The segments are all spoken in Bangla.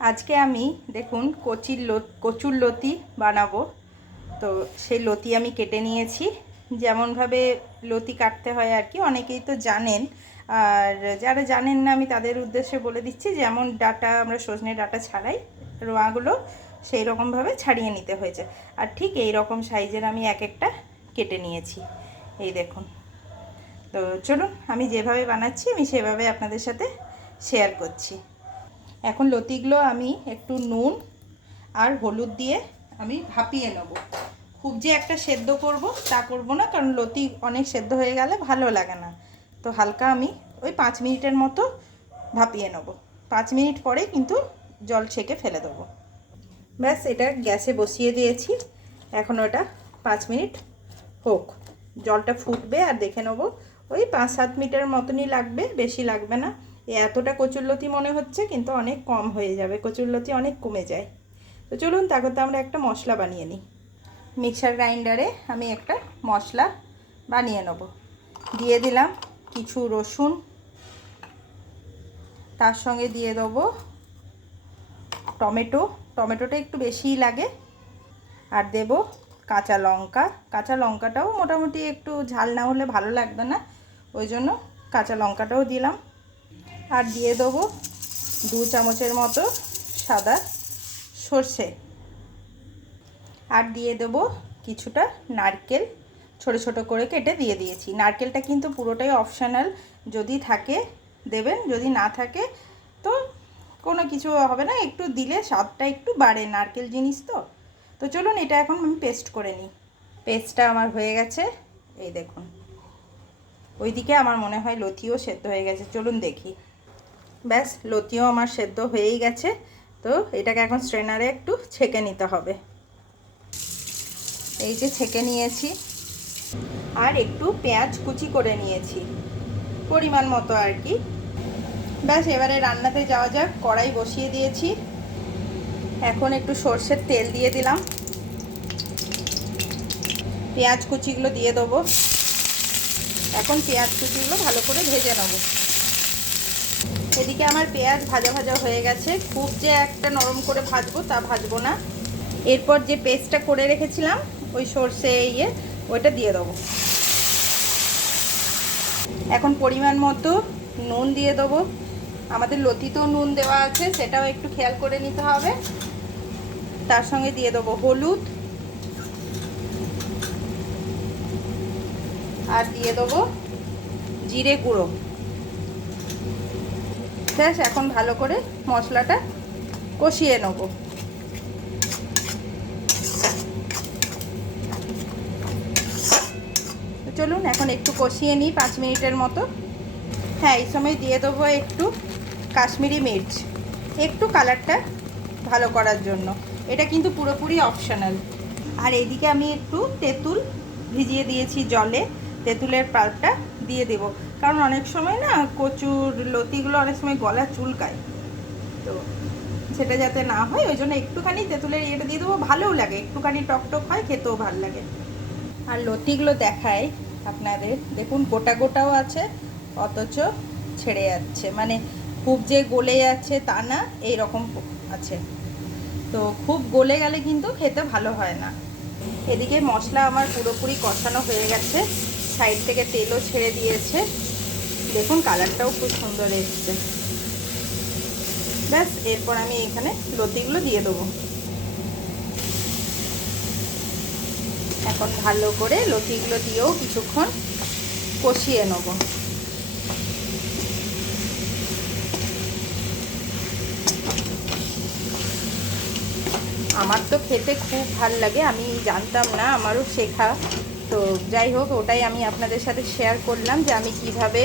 আজকে আমি দেখুন কচুর লতি বানাবো। তো সেই লতি আমি কেটে নিয়েছি, যেমনভাবে লতি কাটতে হয় আর কি, অনেকেই তো জানেন। আর যারা জানেন না আমি তাদের উদ্দেশ্যে বলে দিচ্ছি, যেমন ডাটা আমরা সজনে ডাটা ছাড়াই রোঁয়াগুলো সেই রকমভাবে ছাড়িয়ে নিতে হয়েছে। আর ঠিক এই রকম সাইজের আমি এক একটা কেটে নিয়েছি, এই দেখুন। তো চলুন আমি যেভাবে বানাচ্ছি আমি সেভাবে আপনাদের সাথে শেয়ার করছি। এখন লতিগুলো আমি একটু নুন আর হলুদ দিয়ে আমি ভাপিয়ে নেব। খুব যে একটা সেদ্ধ করব তা করব না, কারণ লতি অনেক সেদ্ধ হয়ে গেলে ভালো লাগে না। তো হালকা আমি ওই 5 মিনিটের মতো ভাপিয়ে নেব। 5 মিনিট পরে কিন্তু জল ছেঁকে ফেলে দেবো। ব্যাস, এটা গ্যাসে বসিয়ে দিয়েছি। এখন ওটা 5 মিনিট হোক, জলটা ফুটবে আর দেখে নেব। ওই 5-7 মিনিটের মতনই লাগবে, বেশি লাগবে না। এতটা কচুরলতি মনে হচ্ছে, কিন্তু অনেক কম হয়ে যাবে, কচুরলতি অনেক কমে যায়। তো চলুন তার করতে আমরা একটা মশলা বানিয়ে নিই। মিক্সার গ্রাইন্ডারে আমি একটা মশলা বানিয়ে নেব। দিয়ে দিলাম কিছু রসুন, তার সঙ্গে দিয়ে দেবো টমেটোটা একটু বেশিই লাগে। আর দেব কাঁচা লঙ্কা। কাঁচা লঙ্কাটাও মোটামুটি একটু ঝাল না হলে ভালো লাগবে না, ওই জন্য কাঁচা লঙ্কাটাও দিলাম। আর দিয়ে দেবো 2 চামচের মতো সাদা সর্ষে। আর দিয়ে দেবো কিছুটা নারকেল, ছোট ছোট করে কেটে দিয়ে দিয়েছি। নারকেলটা কিন্তু পুরোটাই অপশনাল, যদি থাকে দেবেন, যদি না থাকে তো কোনো কিছু হবে না, একটু দিলে স্বাদটা একটু বাড়ে, নারকেল জিনিস তো। তো চলুন এটা এখন আমি পেস্ট করে নিই। পেস্টটা আমার হয়ে গেছে, এই দেখুন। ওইদিকে আমার মনে হয় লতিও সেদ্ধ হয়ে গেছে, চলুন দেখি। ব্যাস, লতিও আমার সেদ্ধ হয়েই গেছে। তো এটাকে এখন স্ট্রেনারে একটু ছেঁকে নিতে হবে। এই যে ছেঁকে নিয়েছি। আর একটু পেঁয়াজ কুচি করে নিয়েছি, পরিমাণ মতো আর কি। ব্যাস, এবারে রান্নাতে যাওয়া যাক। কড়াই বসিয়ে দিয়েছি, এখন একটু সর্ষের তেল দিয়ে দিলাম। পেঁয়াজ কুচিগুলো দিয়ে দেবো। এখন পেঁয়াজ কুচিগুলো ভালো করে ভেজে নেব। এদিকে আমার পেঁয়াজ ভাজা ভাজা হয়ে গেছে, খুব যে একটা নরম করে ভাজবো তা ভাজবো না। এরপর যে পেস্টটা করে রেখেছিলাম ওই সর্ষে ওইটা দিয়ে দেবো। এখন পরিমাণ মতো নুন দিয়ে দেবো। আমাদের লতিতেও নুন দেওয়া আছে, সেটাও একটু খেয়াল করে নিতে হবে। তার সঙ্গে দিয়ে দেবো হলুদ, আর দিয়ে দেবো জিরে গুঁড়ো। ব্যাস, এখন ভালো করে মশলাটা কষিয়ে নেব। চলুন এখন একটু কষিয়ে নিই 5 মিনিটের মতো। হ্যাঁ, এই সময় দিয়ে দেবো একটু কাশ্মীরি মির্চ, একটু কালারটা ভালো করার জন্য। এটা কিন্তু পুরোপুরি অপশনাল। আর এইদিকে আমি একটু তেঁতুল ভিজিয়ে দিয়েছি জলে, তেঁতুলের পাল্পটা দিয়ে দেব। কারণ অনেক সময় না কচুর লতিগুলো অনেক সময় গলা চুলকায়, তো সেটা যাতে না হয় ওই জন্য একটুখানি তেঁতুলের ইয়েটা দিয়ে দেবো। ভালোও লাগে, একটুখানি টকটক হয়, খেতেও ভালো লাগে। আর লতিগুলো দেখায় আপনাদের, দেখুন গোটা গোটাও আছে, অথচ ছেড়ে যাচ্ছে, মানে খুব যে গলে যাচ্ছে তা না, এই রকম আছে। তো খুব গলে গেলে কিন্তু খেতে ভালো হয় না। এদিকে মশলা আমার পুরোপুরি কষানো হয়ে গেছে, সাইড থেকে তেলও ছেড়ে দিয়েছে, দেখুন কালারটাও খুব সুন্দর এসছে। ব্যাস, এরপর আমি এখানে লতিগুলো দিয়ে দেবো। এখন ভালো করে লতিগুলো দিয়েও কিছুক্ষণ কষিয়ে নেব। আমার তো খেতে খুব ভাল লাগে, আমি জানতাম না, আমারও শেখা। তো যাই হোক, ওটাই আমি আপনাদের সাথে শেয়ার করলাম যে আমি কিভাবে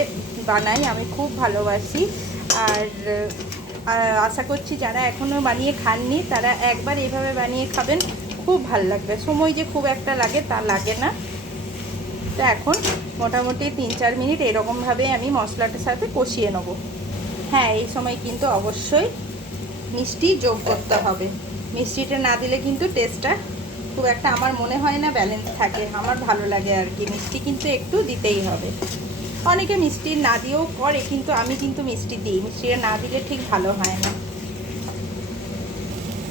বানাই, আমি খুব ভালোবাসি। আর আশা করছি যারা এখনও বানিয়ে খাননি তারা একবার এইভাবে বানিয়ে খাবেন, খুব ভাল লাগবে। সময় যে খুব একটা লাগে তা লাগে না। তো এখন মোটামুটি 3-4 মিনিট এরকমভাবে আমি মশলাটার সাথে কষিয়ে নেব। হ্যাঁ, এই সময় কিন্তু অবশ্যই মিষ্টি যোগ করতে হবে। মিষ্টিটা না দিলে কিন্তু টেস্টটা খুব একটা আমার মনে হয় না ব্যালেন্স থাকে। আমার ভালো লাগে আর কি, মিষ্টি কিন্তু একটু দিতেই হবে। অনেকে মিষ্টি না দিয়েও করে, কিন্তু আমি কিন্তু মিষ্টি দিই, মিষ্টিটা না দিলে ঠিক ভালো হয় না।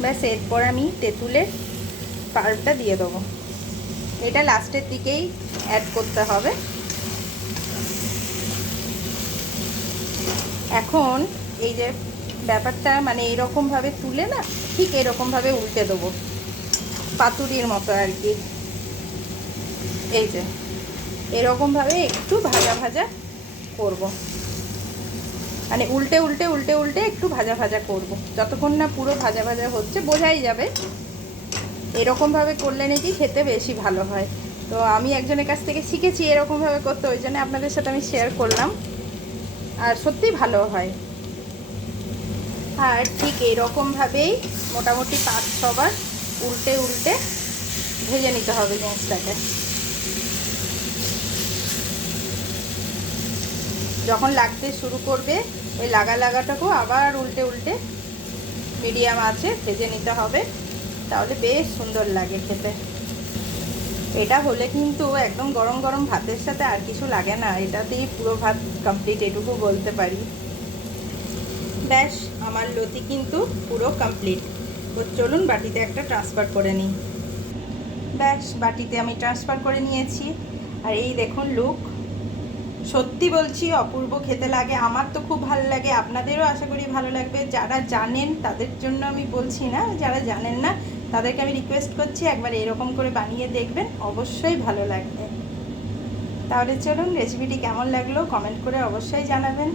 ব্যাস এরপর আমি তেঁতুলের পাল্পটা দিয়ে দেবো। এটা লাস্টের দিকেই অ্যাড করতে হবে। এখন এই যে ব্যাপারটা মানে এইরকমভাবে তুলে না, ঠিক এরকমভাবে উল্টে দেবো, পাতুরির মতো আর কি। এই যে এরকমভাবে একটু ভাজা ভাজা করব, মানে উল্টে উল্টে উল্টে উল্টে একটু ভাজা ভাজা করব, যতক্ষণ না পুরো ভাজা ভাজা হচ্ছে বোঝাই যাবে। এরকমভাবে করলে নাকি খেতে বেশি ভালো হয়। তো আমি একজনের কাছ থেকে শিখেছি এরকমভাবে করতে, ওই জন্য আপনাদের সাথে আমি শেয়ার করলাম, আর সত্যিই ভালো হয়। আর ঠিক এরকমভাবেই মোটামুটি 5-6 বার উল্টে উল্টে ভেজে নিতে হবে জিনিসটাকে। যখন লাগতে শুরু করবে ওই লাগা লাগাটাকেও আবার উল্টে উল্টে মিডিয়াম আঁচে ভেজে নিতে হবে, তাহলে বেশ সুন্দর লাগে খেতে। এটা হলে কিন্তু একদম গরম গরম ভাতের সাথে আর কিছু লাগে না, এটাতেই পুরো ভাত কমপ্লিট, এটুকু বলতে পারি। ব্যাস আমার লতি কিন্তু পুরো কমপ্লিট। তো চলুন বাটিতে একটা ট্রান্সফার করে নিই। ব্যাস বাটিতে আমি ট্রান্সফার করে নিয়েছি। আর এই দেখুন লুক, সত্যি বলছি অপূর্ব খেতে লাগে। আমার তো খুব ভালো লাগে, আপনাদেরও আশা করি ভালো লাগবে। যারা জানেন তাদের জন্য আমি বলছি না, যারা জানেন না তাদেরকে আমি রিকোয়েস্ট করছি একবার এরকম করে বানিয়ে দেখবেন, অবশ্যই ভালো লাগবে। তাহলে চলুন, রেসিপিটি কেমন লাগলো কমেন্ট করে অবশ্যই জানাবেন।